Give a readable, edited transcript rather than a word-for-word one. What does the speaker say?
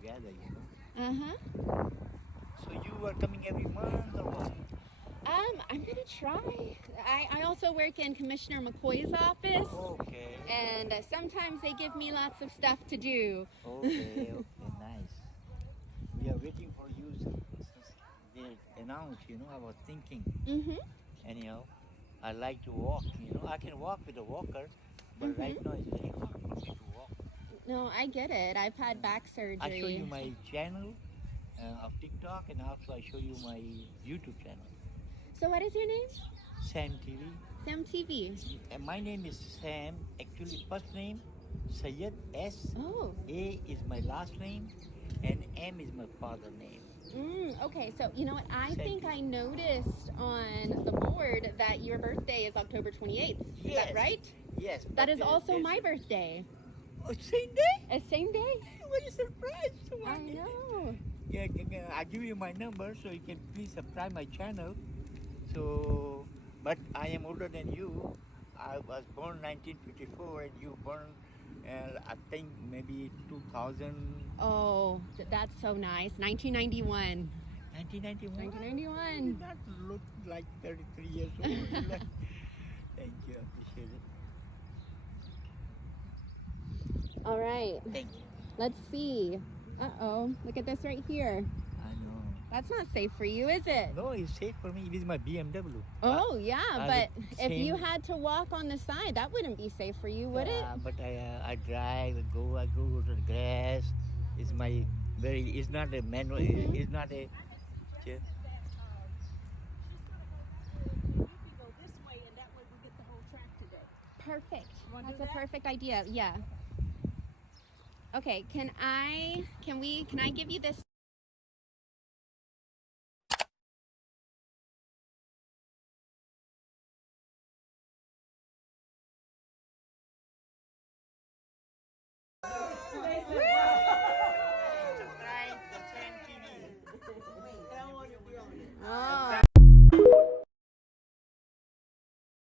together, you know. Uh-huh. So you are coming every month or what? I'm gonna try. I also work in Commissioner McCoy's office, Okay. and sometimes they give me lots of stuff to do. Okay, okay, nice. We are waiting for you since they announced, you know, I was thinking. Mm-hmm. Anyhow, I like to walk, you know. I can walk with a walker, but right Mm-hmm. now it's very hard for me to walk. No, I get it. I've had back I show you surgery. my channel of TikTok, and also I show you my YouTube channel, So what is your name? Sam TV. Sam TV. And my name is Sam. Actually, first name Sayed S. Oh. A is my last name, and M is my father name. Okay, so you know what? I Sam think TV. I noticed on the board that your birthday is October 28th. Is Yes. that right? Yes. That but is also there's- my birthday. Oh, same day? Same day. What a surprise! So I know. Yeah, I'll give you my number so you can please subscribe my channel. So, but I am older than you. I was born 1954 and you born, I think maybe 2000. Oh, that's so nice. 1991. 1991? 1991. You not look like 33 years old. Thank you, I appreciate it. All right. Thank you. Let's see. Uh-oh. Look at this right here. I know. That's not safe for you, is it? No, it's safe for me. It is my BMW. Oh, yeah, I but would if you same- had to walk on the side, that wouldn't be safe for you, would Yeah, it? but I drive, I go to the grass. It's my it's not a manual, it's not a. You can go this way, and that way we get the whole track today. Perfect. wanna That's do a that? perfect idea. Yeah. Okay, can I give you this